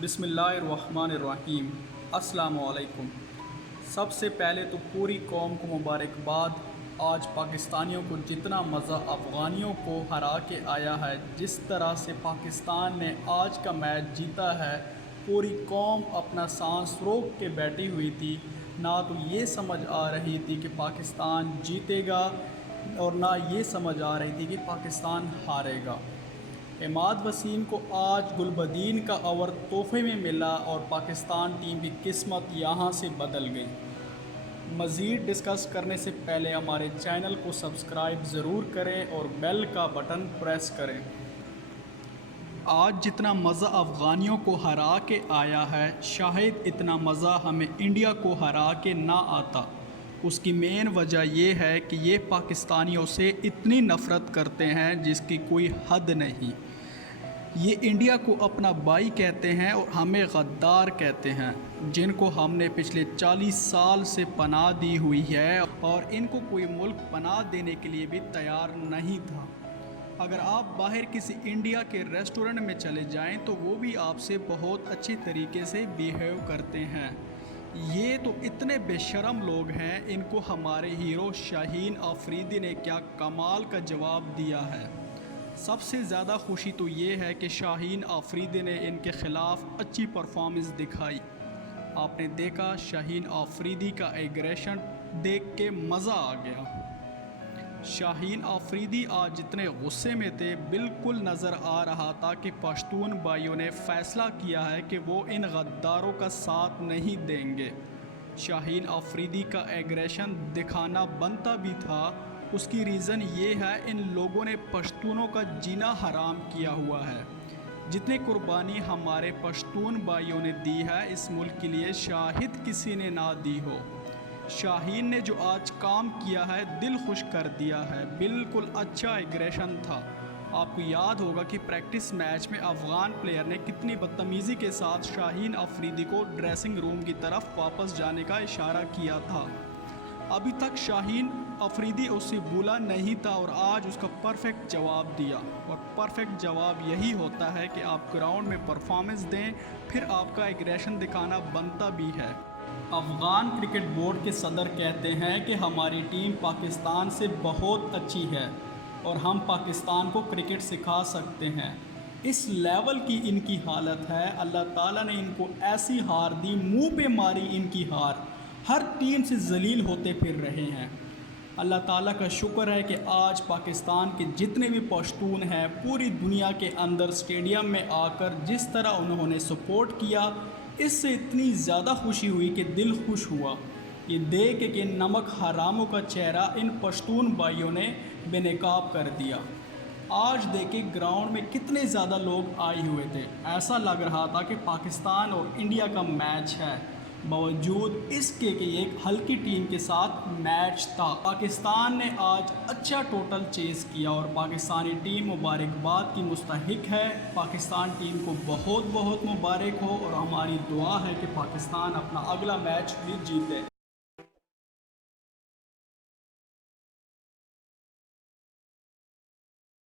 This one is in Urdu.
بسم اللہ الرحمن الرحیم۔ السلام علیکم۔ سب سے پہلے تو پوری قوم کو مبارکباد۔ آج پاکستانیوں کو جتنا مزہ افغانیوں کو ہرا کے آیا ہے، جس طرح سے پاکستان نے آج کا میچ جیتا ہے، پوری قوم اپنا سانس روک کے بیٹھی ہوئی تھی۔ نہ تو یہ سمجھ آ رہی تھی کہ پاکستان جیتے گا اور نہ یہ سمجھ آ رہی تھی کہ پاکستان ہارے گا۔ عماد وسیم کو آج گلبدین کا اوور تحفے میں ملا اور پاکستان ٹیم کی قسمت یہاں سے بدل گئی۔ مزید ڈسکس کرنے سے پہلے ہمارے چینل کو سبسکرائب ضرور کریں اور بیل کا بٹن پریس کریں۔ آج جتنا مزہ افغانیوں کو ہرا کے آیا ہے، شاید اتنا مزہ ہمیں انڈیا کو ہرا کے نہ آتا۔ اس کی مین وجہ یہ ہے کہ یہ پاکستانیوں سے اتنی نفرت کرتے ہیں جس کی کوئی حد نہیں۔ یہ انڈیا کو اپنا بھائی کہتے ہیں اور ہمیں غدار کہتے ہیں، جن کو ہم نے پچھلے 40 سال سے پناہ دی ہوئی ہے اور ان کو کوئی ملک پناہ دینے کے لیے بھی تیار نہیں تھا۔ اگر آپ باہر کسی انڈیا کے ریسٹورنٹ میں چلے جائیں تو وہ بھی آپ سے بہت اچھے طریقے سے بیہیو کرتے ہیں۔ یہ تو اتنے بے شرم لوگ ہیں، ان کو ہمارے ہیرو شاہین آفریدی نے کیا کمال کا جواب دیا ہے۔ سب سے زیادہ خوشی تو یہ ہے کہ شاہین آفریدی نے ان کے خلاف اچھی پرفارمنس دکھائی۔ آپ نے دیکھا شاہین آفریدی کا ایگریشن دیکھ کے مزہ آ گیا۔ شاہین آفریدی آج جتنے غصے میں تھے، بالکل نظر آ رہا تھا کہ پشتون بھائیوں نے فیصلہ کیا ہے کہ وہ ان غداروں کا ساتھ نہیں دیں گے۔ شاہین آفریدی کا ایگریشن دکھانا بنتا بھی تھا۔ اس کی ریزن یہ ہے، ان لوگوں نے پشتونوں کا جینا حرام کیا ہوا ہے۔ جتنی قربانی ہمارے پشتون بھائیوں نے دی ہے اس ملک کے لیے، شاہد کسی نے نہ دی ہو۔ شاہین نے جو آج کام کیا ہے، دل خوش کر دیا ہے۔ بالکل اچھا ایگریشن تھا۔ آپ کو یاد ہوگا کہ پریکٹس میچ میں افغان پلیئر نے کتنی بدتمیزی کے ساتھ شاہین آفریدی کو ڈریسنگ روم کی طرف واپس جانے کا اشارہ کیا تھا۔ ابھی تک شاہین آفریدی اس سے بولا نہیں تھا اور آج اس کا پرفیکٹ جواب دیا، اور پرفیکٹ جواب یہی ہوتا ہے کہ آپ گراؤنڈ میں پرفارمنس دیں، پھر آپ کا ایگریشن دکھانا بنتا بھی ہے۔ افغان کرکٹ بورڈ کے صدر کہتے ہیں کہ ہماری ٹیم پاکستان سے بہت اچھی ہے اور ہم پاکستان کو کرکٹ سکھا سکتے ہیں۔ اس لیول کی ان کی حالت ہے، اللہ تعالیٰ نے ان کو ایسی ہار دی، منہ پہ ماری ان کی ہار، ہر ٹیم سے ذلیل ہوتے پھر رہے ہیں۔ اللہ تعالیٰ کا شکر ہے کہ آج پاکستان کے جتنے بھی پشتون ہیں، پوری دنیا کے اندر اسٹیڈیم میں آ کر جس طرح انہوں نے سپورٹ کیا، اس سے اتنی زیادہ خوشی ہوئی کہ دل خوش ہوا یہ دیکھ کہ نمک حراموں کا چہرہ ان پشتون بھائیوں نے بے نقاب کر دیا۔ آج دیکھیں گراؤنڈ میں کتنے زیادہ لوگ آئے ہوئے تھے، ایسا لگ رہا تھا کہ پاکستان اور انڈیا کا میچ ہے، باوجود اس کے کہ یہ ایک ہلکی ٹیم کے ساتھ میچ تھا۔ پاکستان نے آج اچھا ٹوٹل چیز کیا اور پاکستانی ٹیم مبارکباد کی مستحق ہے۔ پاکستان ٹیم کو بہت بہت مبارک ہو اور ہماری دعا ہے کہ پاکستان اپنا اگلا میچ بھی جیتے۔